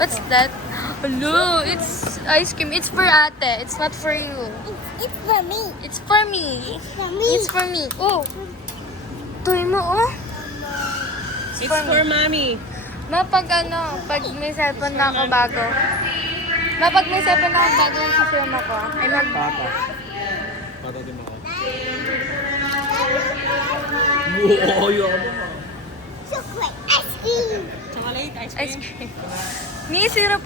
What's that? Hello, it's ice cream. It's for ate. It's not for you. It's for me. It's for me. For me. It's for me. Oh. Toy mo, oh. It's for mommy. Ma, pag pag may cellphone na ako bago. Ma, pag may cellphone na ako bago, mag-film ako. Ay, Papa. Pata din ako. Oo, yun. Chocolate ice cream. Chocolate ice ice cream. cream. Ni 0.5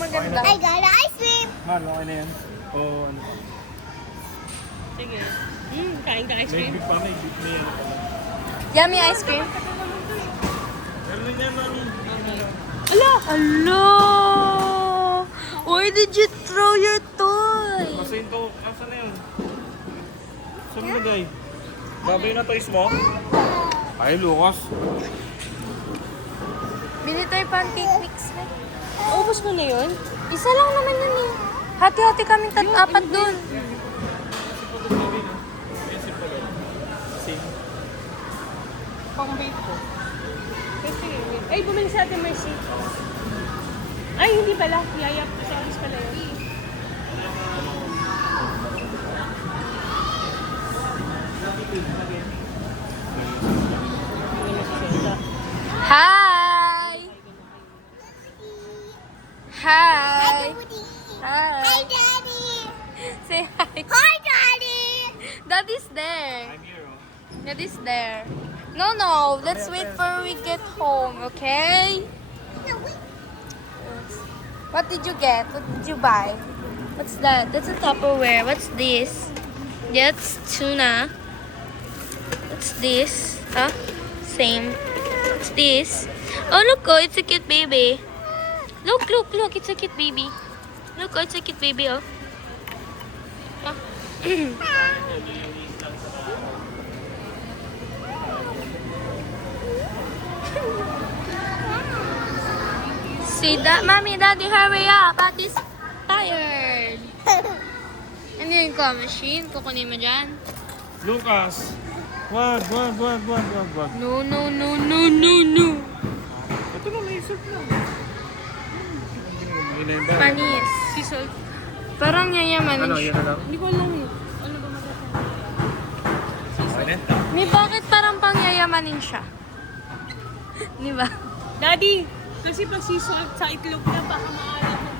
maganda. I got ice cream. Man, okay na yan. Oo. Sige. Kain ka ice May cream? big pa, may big na yan. Yummy ice cream. Meron din yan, mami. Ala! Ala! Why did you throw your toy? Kasi ito, asan na yun? Saan mo nagay? Babay na toys mo? Ay, Lucas. Bili tayo pancake mix na. Ubus mo na yun? Isa lang naman yun eh. Hati-hati kaming apat dun. Pang vape ko. Kasi, ay, bumili sa atin Mercy. Ay, hindi pala. Yaya service pala yun. Hi! Hi! Daddy. Hi! Hi, Daddy. Say hi. Hi, Daddy. Daddy's there. I'm here, oh. Daddy's there. No, let's wait for we get home, okay? No, wait. What did you get? What did you buy? What's that? That's a Tupperware. What's this? That's tuna. What's this? Huh? Same. What's this? Oh, look, oh, it's a cute baby. Look, it's a cute baby. Look, oh, it's a cute baby, oh. Ah. See that, Mommy, Daddy, hurry up. Daddy's tired. Ano yung claw machine? Kukunin mo dyan? Lucas! Wag. No. Ito na, may soup na. Panis. Si Sol. Parang yayamanin Ano, siya. yan na lang? Hindi ko alam. Ano ba magkakaroon? Ayun, ta. May bakit parang pang yayamanin siya? Di ba? Daddy! Kasi pag si Sol sa itlog na, baka maalat mo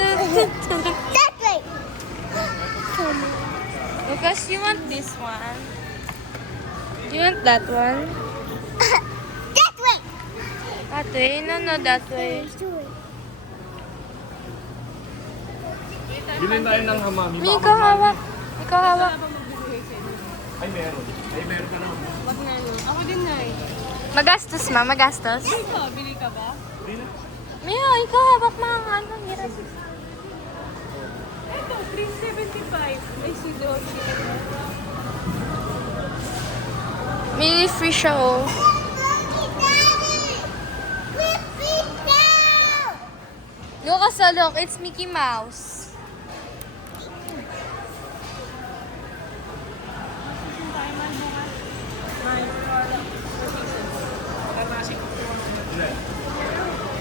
That way. Lucas, you want this one? You want that one? That way. That way? No, that way. Bilhin tayo ng hamami. May ikaw hawak. Ikaw hawak. Ay, meron. Ay, meron ka naman. Wag na yun. Ako din na eh. Magastos, ma. Magastos. Ito, bili ka ba? Bilhin. Maya, ikaw hawak mga ano. Hirap. Ito, 375. Ay, si Dolly. May free siya, oh. Lucas, oh, look. It's Mickey Mouse.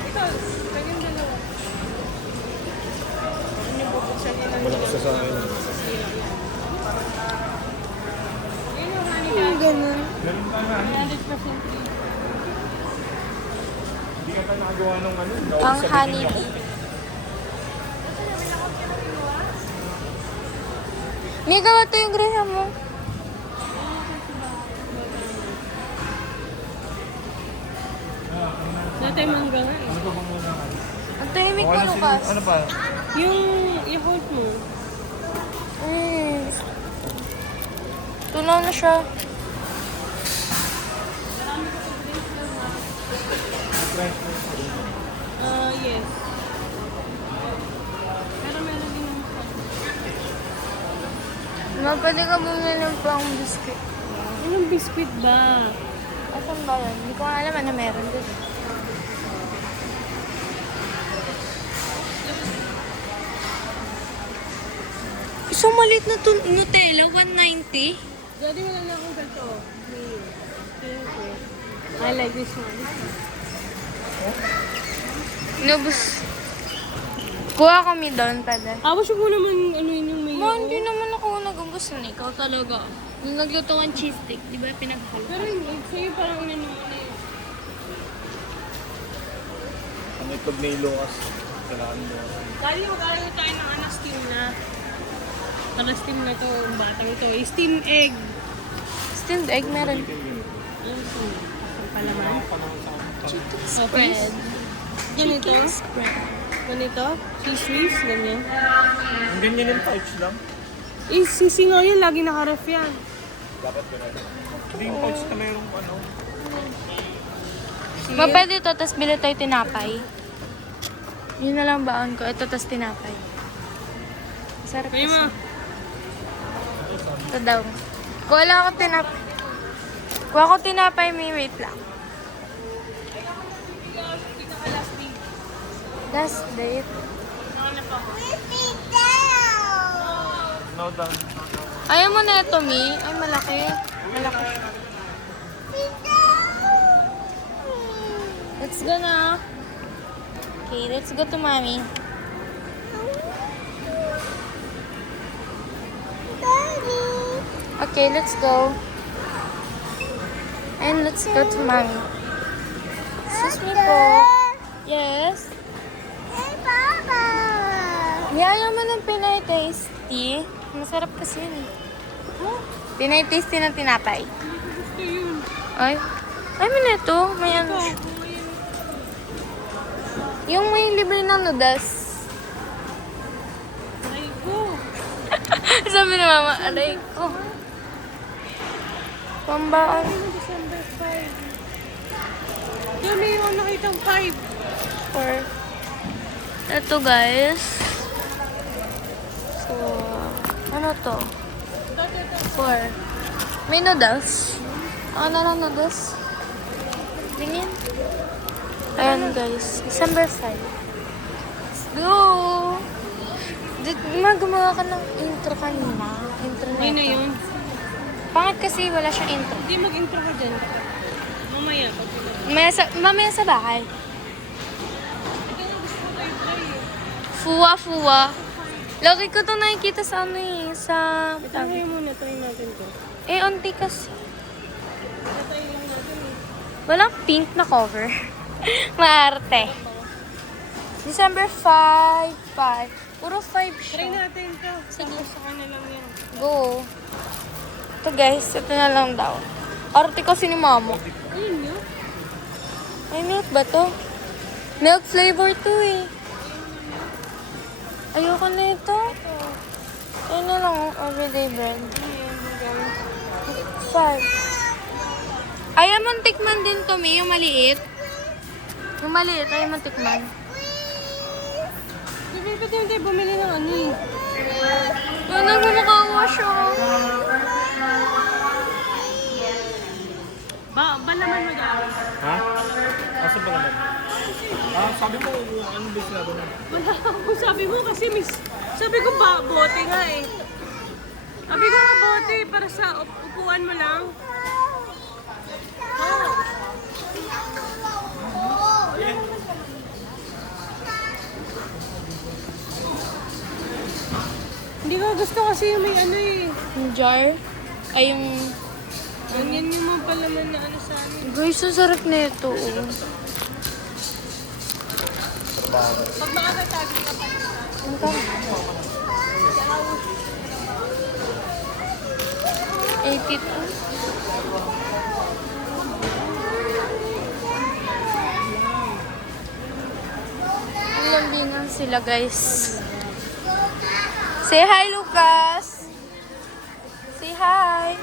Ito, kanyang dalawa. Ano yung bubuksan niya ng Wala ko sa akin. Yun yung honey daddy. Ganun. Meron tayo na. 100% free. Hindi ka tayo nakagawa ng ano. Ang honeybee. May gawa to yung graham mo. Natay mangga nga eh. Ano ka bang muna? Ang tahimik mo, Lucas. Ano pa? Yung i-hold mo. Tunaw na siya. Yes. Pero meron din yung Pwede ka bumili ng pang biscuit. anong biscuit ba? Asan ba yun? Hindi ko nga alam na meron doon. Isang maliit na Nutella, 190. Daddy, wala na akong ganito. Thank you. I like this one. Inubos. Kuha kami doon, tada. Tapos mo naman ano yun yung mayo. Ma, hindi naman ako nag-ubos na. Ikaw talaga. Nung nagluto kang cheese stick, di ba pinaghalo? Pero sa'yo parang inano mo na yun. Ano yung pag may lukas? Kailangan mo. Dali mag-aaral tayo ng steam na. Para steam na to, yung batang ito. Steam egg. Steamed egg meron. Ano ito? Ang palaman. Chicken Okay. spread. Ganito. Chicken spread. Ganito. Cheese whiz. Ganyan. Ang ganyan yung pouch lang. Eh, sisingaw yan. Lagi naka-ref yan. Dapat ganun. Hindi yung pouch na mayroong ano. Ma, pwede ito, tapos bili tayo tinapay. Yun na lang baon ko. Ito, tapos tinapay. Sarap Kaya mo. Ito daw. Kuha lang ako tinapay. Kuha ko tinapay, may wait lang. Last date. Sit down. No, done. Ayaw mo na ito, Mi. Ay, malaki. Malaki. Sit down. Let's go na. Okay, let's go to Mommy. Daddy. Okay, let's go. And let's go to Mommy. Excuse me po. Yes? Hey, Papa. Ayaw mo ng Pinay Tasty. Masarap kasi yun. Pinay Tasty ng tinapay. Gusto yun. Ay. Ay, may nito. May ano siya. Yung may libre ng noodles. Ay ko. Sabi ni Mama, aray ko. Pambaan. December 5. Diyan may yung nakitang 5. For ito guys. So, ano to? For may noodles. Ano na lang noodles? Tingin. Ayan guys, December 5. Let's go! Gumawa ka ng intro kanina. Intro na Ay na ito. yun. Pangit kasi wala siyang intro. Hindi mag-intro ka dyan. Mamaya. Pag Mamaya sa bahay. Fuwa. Lagi ko to nakikita sa ano eh, sa... Try muna. Try natin to. Eh, onti kasi. Try lang natin eh. Walang pink na cover. Maarte. December 5. Puro 5 siya. Try natin to. Tapos sa kanilang yan. Go. Ito guys, ito na lang daw. Arte kasi ni Mama. Ayun yun. Ay, milk ba to? Milk flavor to eh. Ayoko na ito. Ayun na lang, everyday bread. 5. Ayaw mong tikman din to, Mi, yung maliit. Yung maliit, ayaw mong tikman. Sabi ba tayo bumili ng ano eh? Yung nagmumukha siya. Balaman mo dyan. Ha? Asa ba naman? Sabi mo, ano ba sinabi mo? Wala ako sabi mo kasi sabi ko ba, bote nga eh. Sabi ko nga bote para sa upuan mo lang. Hindi ko gusto kasi yung may ano eh. Yung jar. Ay, yung... Ganyan yung mga palaman na ano sa amin. Guys, ang sarap na ito. Pag makakatabi ka pa. Ang ka? 82. Lambingan sila, guys. Say hi, Lucas. Say hi.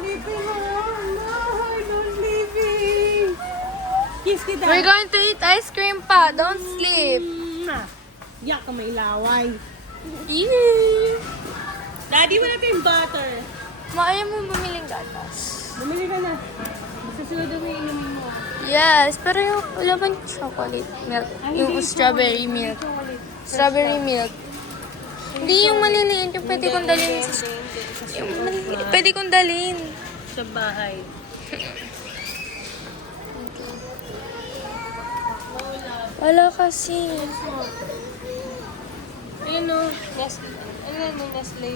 Sleeping on. No, don't sleeping. Kiss kita. We're going to eat ice cream pa. Don't sleep. Yak ka may laway. Eee. Daddy, wala tayong butter. Maayaw mo bumiling gatas. Bumili ka na. Susunod mo yung inumin mo. Yes, pero yung wala ba yung chocolate milk? Yung strawberry milk. Strawberry milk. Hindi yung maliliit, yung pwede kong dalhin. Yung maliliit, pwede kong dalhin. Sa bahay. Wala kasi. Ayun o. Nestle. Ano yan yung Nestle?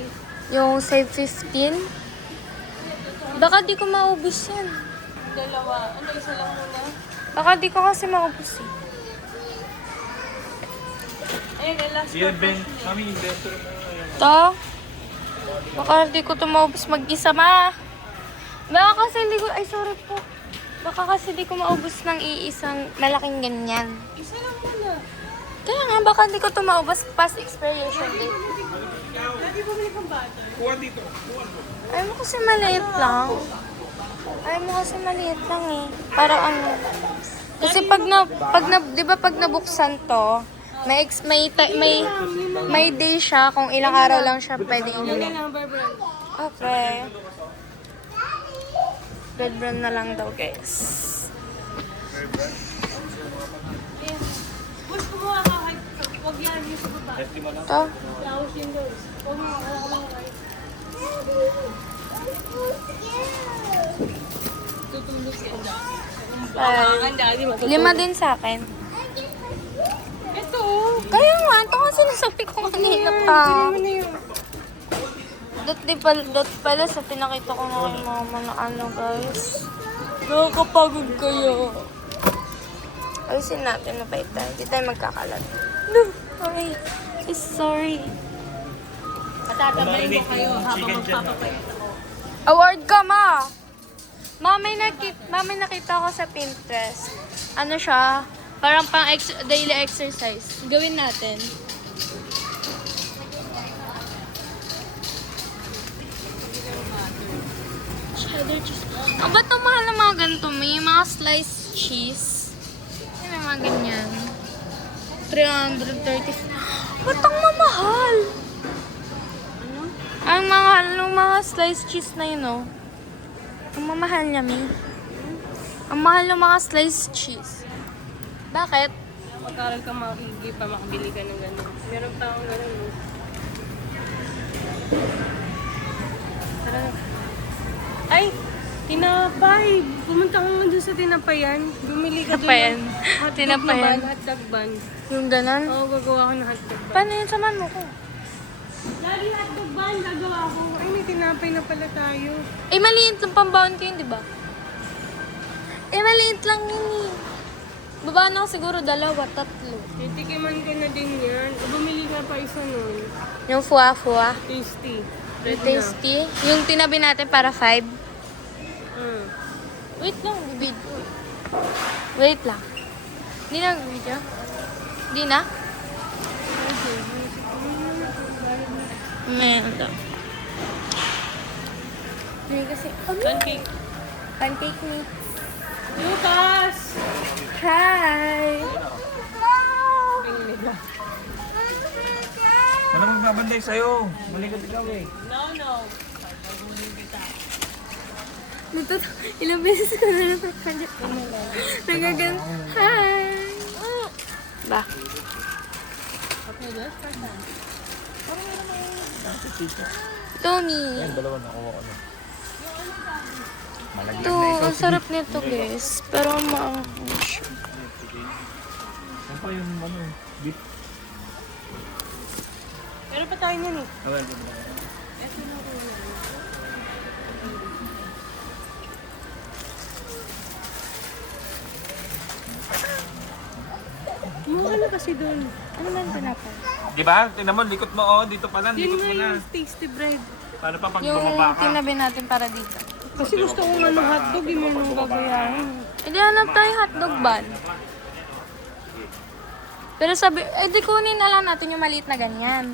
Yung Save 15. Baka di ko maubos yan. Dalawa. Ano, isa lang muna? Baka di ko kasi maubos eh. Ayun, yung last Yan, Ben. Mami, inventor mo. Ayan. Ito. Baka di ko ito maubos mag-isa ma. Baka kasi di ko, ay sorry po. Baka kasi di ko maubos ng iisang malaking ganyan. Isa lang muna. Kaya nga, baka di ko ito maubos past expiration date. Lagi bumili kang butter. Kuha dito. Kuha mo. Ayaw mo kasi maliit lang. Ayaw mo kasi maliit lang eh. Para ano. Kasi di ba pag nabuksan to, may day siya kung ilang araw lang siya pwede Yan ininom. lang, Barbara. Okay. Red brown na lang daw, guys. Boss, kumuha ka kahit huwag yan yung sa baba. Hefty mo na. Ito. Flowers yun doon. Huwag mo, wala ka lang kahit. Tutulog yan dyan. Ay, Daddy, 5 din sa akin. Ito oh. Kaya nga, ito nga sinasabi ko kanina pa. Ano na yun? Dot pala sa pinakita ko nga kay mama na ano, guys. Nakakapagod kayo. Ayusin natin na bait tayo. Hindi tayo magkakalat. No, okay. Sorry. Patatabalin ko kayo habang Chicken dyan, magpapapayat ako. Award ka, ma! May nakita ko sa Pinterest. Ano siya? Parang pang daily exercise. Gawin natin. Cheddar cheese. Ang ba't ang mahal ng mga ganito? May mga sliced cheese. May mga ganyan. 330. Ba't ang mamahal? Ano? Ang mahal ng mga sliced cheese na yun, oh. Ang mamahal niya, Mi. Ang mahal ng mga sliced cheese. Bakit? Mag-aral ka makikigi pa, makabili ka ng gano'n. Meron pa akong gano'n. No? Tara na. Ay! Tinapay! Pumunta ka nga dun sa tinapayan. Bumili ka dun Tinapayan? ng hotdog Tinapayan? na ban, hotdog ban. Yung ganon? Oo, gagawa ko ng hotdog ban. Paano yun sa mano ko? Lagi hotdog ban, gagawa ko. Ay, may tinapay na pala tayo. Eh, maliit lang pambaon ko yun, di ba? Eh, maliit lang yun eh. Baba na ako siguro 2, 3. Titikiman ko na din yan. O, bumili ka pa isa nun. Yung fuwa-fuwa. Tasty. Yung Ready tasty. Yung tinabi natin para 5. na. Wait lang, video. Wait lang. Hindi na video. Hindi na? Meron daw. Hindi kasi, ano? Pancake. Pancake mix. Lucas! Hi! Pingin ba? Walang magbabanday sa'yo. Maligat ikaw eh. No. Ilang beses ko na napapansin. Nagagan. Hi! Ba? Okay, let's start na. Tommy. Yan, dalawa na. Kuha ko na. Malaglag Ito, na ikaw. ang sarap nito guys. Pero maanghang siya. Yan pa yung ano, beef. Meron pa tayo nun eh. Awal. Kumuha ka na kasi doon. Ano man tinapay? Di ba? Tingnan mo, likot mo oh. Dito pa lang, Yun likot nga mo na. yung tasty bread. Paano pa pag Yung bumaba ka? tinabi natin para dito. Kasi gusto ko nga ng hotdog, yung mga gagayahin. Hindi hanap tayo hotdog ban. Pero sabi, di kunin na lang natin yung maliit na ganyan.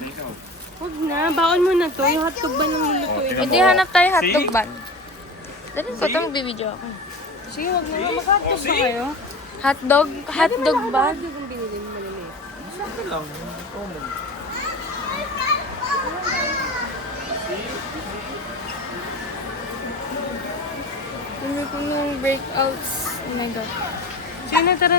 Huwag na, baon mo na to. Yung hotdog ba nang lulutuin? Di hanap tayo hotdog See? ban. Dali ko itong bibidyo ako. Sige, huwag na. Mag-hotdog ba kayo? Hotdog ban. Hotdog ang binili mo maliliit. Sakto lang. Oh, Dami ko nung breakouts. Oh my God. Sige na, tara na.